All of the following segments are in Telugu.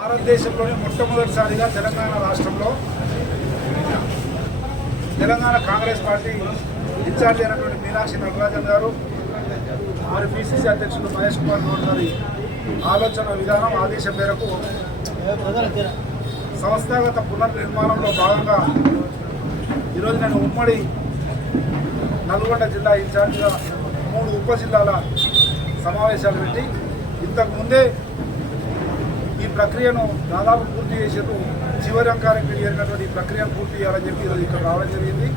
భారతదేశంలోనే మొట్టమొదటిసారిగా తెలంగాణ రాష్ట్రంలో తెలంగాణ కాంగ్రెస్ పార్టీ ఇన్ఛార్జ్ అయినటువంటి మీనాక్షి నటరాజన్ గారు మరి పిసిసి అధ్యక్షుడు మహేష్ కుమార్ గౌడ్ గారి ఆలోచన విధానం ఆదేశం మేరకు సంస్థాగత పునర్నిర్మాణంలో భాగంగా ఈరోజు నేను ఉమ్మడి నల్గొండ జిల్లా ఇన్ఛార్జిగా 3 ఉప జిల్లాల సమావేశాలు పెట్టి ఇంతకుముందే ఈ ప్రక్రియను దాదాపు పూర్తి చేసేందుకు చివరి అంకానికి చేరినటువంటి ఈ ప్రక్రియను పూర్తి చేయాలని చెప్పి ఈరోజు ఇక్కడ రావడం జరిగింది.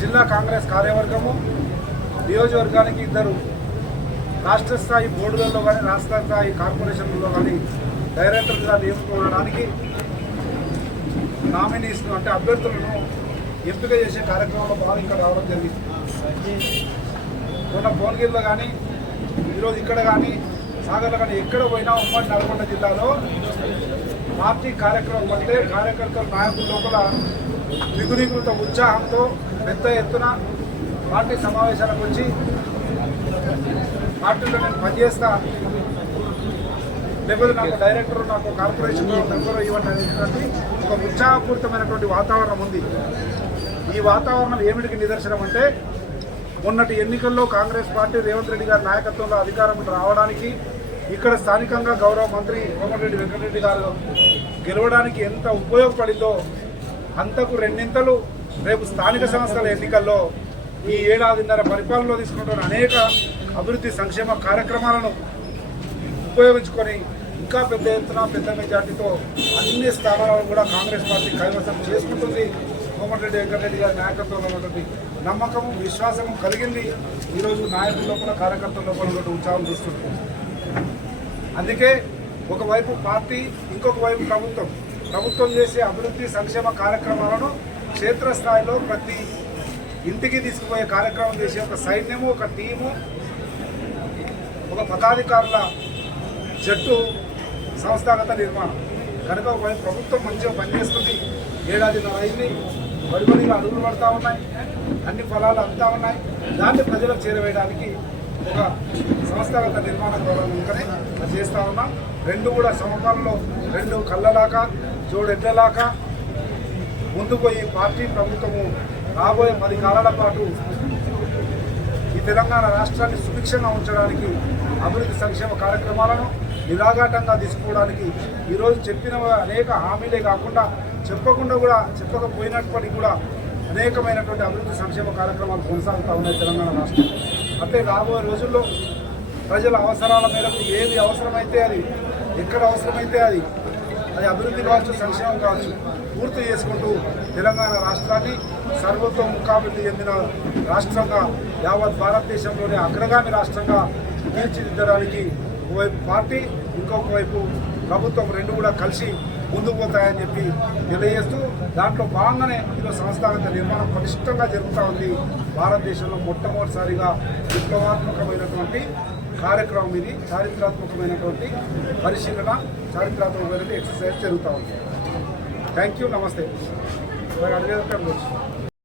జిల్లా కాంగ్రెస్ కార్యవర్గము నియోజకవర్గానికి 2 రాష్ట్ర స్థాయి బోర్డులలో కానీ రాష్ట్ర స్థాయి కార్పొరేషన్లలో కానీ డైరెక్టర్గా నియమించుకోవడానికి నామినీస్ను అంటే అభ్యర్థులను ఎంపిక చేసే కార్యక్రమంలో భాగంగా ఇక్కడ రావడం జరిగింది. మొన్న భువనగిరిలో కానీ ఈరోజు ఇక్కడ కానీ సాగర్లో కానీ ఎక్కడ పోయినా ఉమ్మడి నల్గొండ జిల్లాలో పార్టీ కార్యక్రమం అంటే కార్యకర్తల నాయకుల లోపల ద్విగుణీకృత ఉత్సాహంతో పెద్ద ఎత్తున పార్టీ సమావేశాలకు వచ్చి పార్టీలో నేను పనిచేస్తా, లేకపోతే నాకు డైరెక్టర్ నాకు కార్పొరేషన్ మెంబర్ ఇవ్వండి అనేటువంటి ఒక ఉత్సాహపూరితమైనటువంటి వాతావరణం ఉంది. ఈ వాతావరణం ఏమిటికి నిదర్శనం అంటే మొన్నటి ఎన్నికల్లో కాంగ్రెస్ పార్టీ రేవంత్ రెడ్డి గారి నాయకత్వంలో అధికారం రావడానికి ఇక్కడ స్థానికంగా గౌరవ మంత్రి కోమటిరెడ్డి వెంకటరెడ్డి గారు గెలవడానికి ఎంత ఉపయోగపడిందో అంతకు 2 ఇంతలు రేపు స్థానిక సంస్థల ఎన్నికల్లో ఈ 1.5 ఏళ్ల పరిపాలనలో తీసుకుంటున్న అనేక అభివృద్ధి సంక్షేమ కార్యక్రమాలను ఉపయోగించుకొని ఇంకా పెద్ద ఎత్తున పెద్ద మెజార్టీతో అన్ని స్థానాలను కూడా కాంగ్రెస్ పార్టీ కైవసం చేసుకుంటుంది. కోమటిరెడ్డి వెంకటరెడ్డి గారి నాయకత్వంలో ఉన్నటువంటి నమ్మకము విశ్వాసము కలిగింది. ఈరోజు నాయకుల లోపల కార్యకర్తల లోపల ఉన్నటువంటి ఉత్సాహం చూస్తుంది. అందుకే ఒకవైపు పార్టీ, ఇంకొక వైపు ప్రభుత్వం చేసే అభివృద్ధి సంక్షేమ కార్యక్రమాలను క్షేత్రస్థాయిలో ప్రతి ఇంటికి తీసుకుపోయే కార్యక్రమం చేసే ఒక సైన్యము, ఒక టీము, ఒక పదాధికారుల జట్టు సంస్థాగత నిర్మాణం కనుక ఒకవైపు ప్రభుత్వం మంచిగా పనిచేస్తుంది. 1.5 ఏళ్ల అయింది, బడిబడిగా అడుగులు పడతా ఉన్నాయి, అన్ని ఫలాలు అందుతా ఉన్నాయి. దాన్ని ప్రజలకు చేరవేయడానికి ఒక సంస్థాగత నిర్మాణ గౌరవంగానే చేస్తూ ఉన్నాం. 2 కూడా సమపాలలో 2 కళ్ళలాగా జోడెడ్లలాగా ముందుకు ఈ పార్టీ ప్రభుత్వము రాబోయే 10 కాలాల పాటు ఈ తెలంగాణ రాష్ట్రాన్ని సుభిక్షంగా ఉంచడానికి అభివృద్ధి సంక్షేమ కార్యక్రమాలను నిరాఘాటంగా తీసుకోవడానికి ఈరోజు చెప్పిన అనేక హామీలే కాకుండా చెప్పకపోయినప్పటికీ కూడా అనేకమైనటువంటి అభివృద్ధి సంక్షేమ కార్యక్రమాలు కొనసాగుతూ ఉన్నాయి తెలంగాణ రాష్ట్రం. అంటే రాబోయే రోజుల్లో ప్రజల అవసరాల మేరకు ఏది అవసరమైతే అది, ఎక్కడ అవసరమైతే అది అభివృద్ధి కావచ్చు, సంక్షేమం కావచ్చు పూర్తి చేసుకుంటూ తెలంగాణ రాష్ట్రాన్ని సర్వతోముఖాభివృద్ధి చెందిన రాష్ట్రంగా యావత్ భారతదేశంలోనే అగ్రగామి రాష్ట్రంగా తీర్చిదిద్దడానికి ఒకవైపు పార్టీ, ఇంకొక వైపు ప్రభుత్వం 2 కూడా కలిసి ముందుకు పోతాయని చెప్పి తెలియజేస్తూ దాంట్లో భాగంగానే ఈరోజు సంస్థాగత నిర్మాణం పటిష్టంగా జరుగుతూ ఉంది. భారతదేశంలో మొట్టమొదటిసారిగా విప్లవాత్మకమైనటువంటి కార్యక్రమం ఇది. చారిత్రాత్మకమైనటువంటి పరిశీలన, చారిత్రాత్మకమైనటువంటి ఎక్సర్సైజ్ జరుగుతూ ఉంది. థ్యాంక్ యూ, నమస్తే. అడిగేది